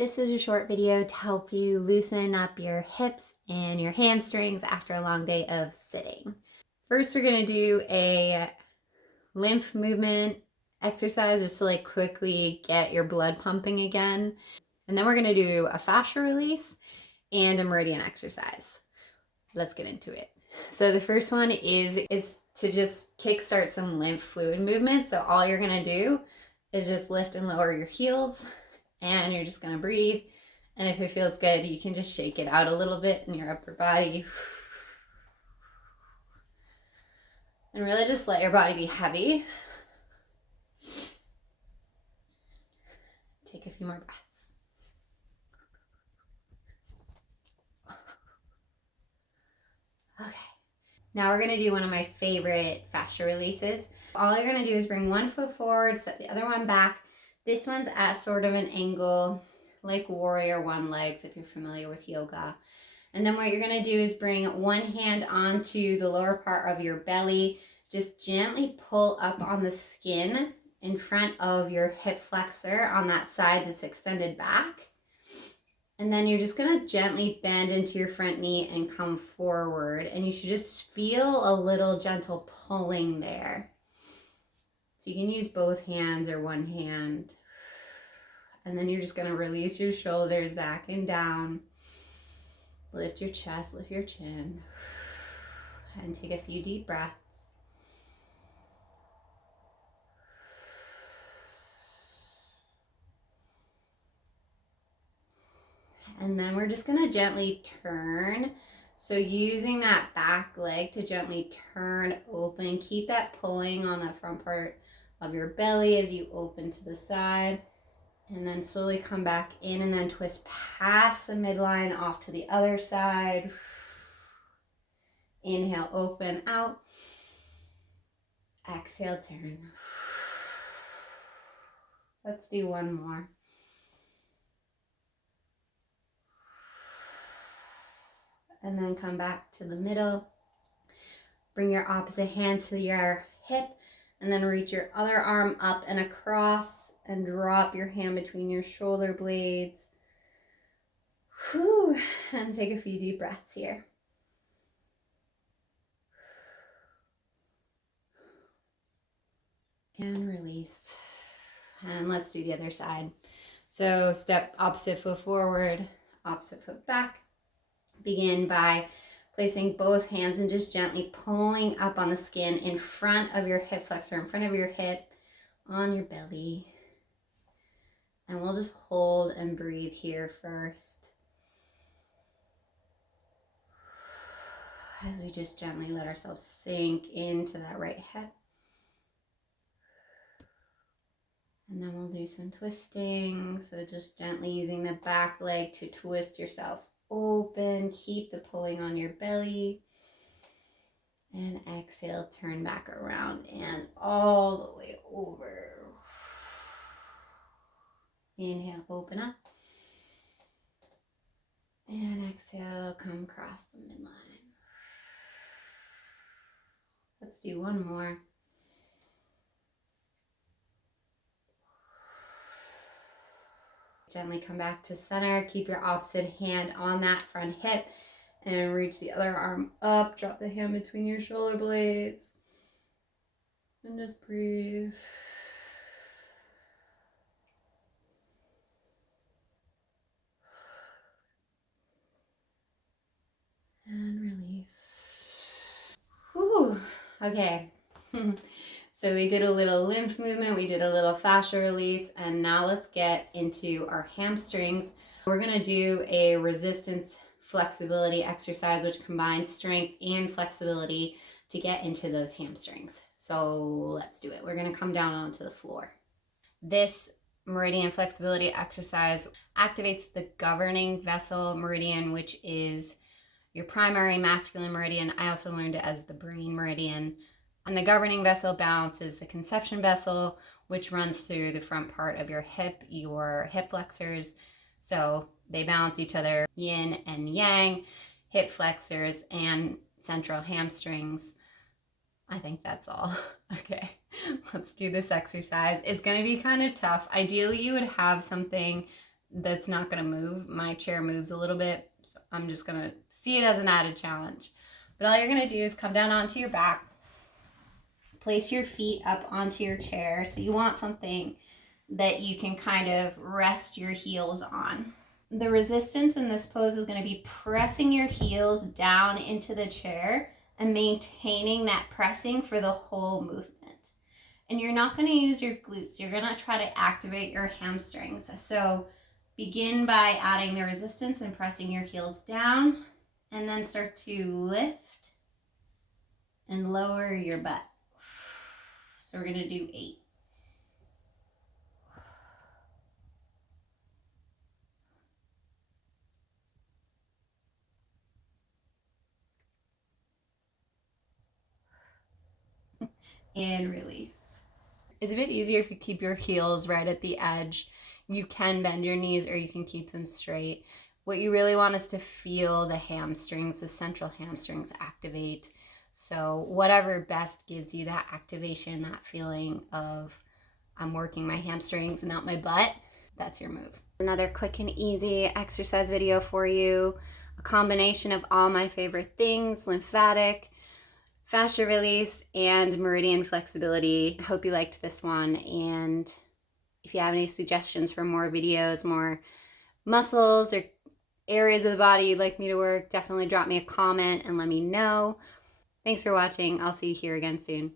This is a short video to help you loosen up your hips and your hamstrings after a long day of sitting. First, we're going to do a lymph movement exercise just to quickly get your blood pumping again. And then we're going to do a fascia release and a meridian exercise. Let's get into it. So the first one is to just kickstart some lymph fluid movement. So all you're going to do is just lift and lower your heels, and you're just going to breathe. And if it feels good, you can just shake it out a little bit in your upper body. And really just let your body be heavy. Take a few more breaths. Okay. Now we're going to do one of my favorite fascia releases. All you're going to do is bring one foot forward, set the other one back. This one's at sort of an angle, like warrior one legs if you're familiar with yoga. And then what you're going to do is bring one hand onto the lower part of your belly. Just gently pull up on the skin in front of your hip flexor on that side that's extended back. And then you're just going to gently bend into your front knee and come forward. And you should just feel a little gentle pulling there. So you can use both hands or one hand. And then you're just going to release your shoulders back and down. Lift your chest, lift your chin. And take a few deep breaths. And then we're just going to gently turn. So using that back leg to gently turn open. Keep that pulling on the front part of your belly as you open to the side. And then slowly come back in and then twist past the midline off to the other side. Inhale, open out. Exhale, turn. Let's do one more. And then come back to the middle. Bring your opposite hand to your hip and then reach your other arm up and across and drop your hand between your shoulder blades. Whew. And take a few deep breaths here. And release. And let's do the other side. So step opposite foot forward, opposite foot back. Begin by placing both hands and just gently pulling up on the skin in front of your hip flexor, in front of your hip, on your belly. And we'll just hold and breathe here first. As we just gently let ourselves sink into that right hip. And then we'll do some twisting. So just gently using the back leg to twist yourself open. Keep the pulling on your belly. And exhale, turn back around and all the way over. Inhale, open up. And exhale, come across the midline. Let's do one more. Gently come back to center. Keep your opposite hand on that front hip and reach the other arm up. Drop the hand between your shoulder blades. And just breathe. And release. Whew. Okay. So we did a little lymph movement, we did a little fascia release, and now let's get into our hamstrings. We're going to do a resistance flexibility exercise, which combines strength and flexibility to get into those hamstrings. So let's do it. We're going to come down onto the floor. This meridian flexibility exercise activates the governing vessel meridian, which is your primary masculine meridian. I also learned it as the brain meridian. And the governing vessel balances the conception vessel, which runs through the front part of your hip flexors. So they balance each other, yin and yang, hip flexors, and central hamstrings. I think that's all. Okay, let's do this exercise. It's going to be kind of tough. Ideally, you would have something that's not going to move. My chair moves a little bit, so I'm just going to see it as an added challenge. But all you're going to do is come down onto your back, place your feet up onto your chair. So you want something that you can kind of rest your heels on. The resistance in this pose is going to be pressing your heels down into the chair and maintaining that pressing for the whole movement. And you're not going to use your glutes. You're going to try to activate your hamstrings. So begin by adding the resistance and pressing your heels down, and then start to lift and lower your butt. So we're going to do 8. And release. It's a bit easier if you keep your heels right at the edge. You can bend your knees or you can keep them straight. What you really want is to feel the hamstrings, the central hamstrings activate. So whatever best gives you that activation, that feeling of I'm working my hamstrings and not my butt, that's your move. Another quick and easy exercise video for you. A combination of all my favorite things: lymphatic, fascia release, and meridian flexibility. I hope you liked this one, and if you have any suggestions for more videos, more muscles or areas of the body you'd like me to work, definitely drop me a comment and let me know. Thanks for watching. I'll see you here again soon.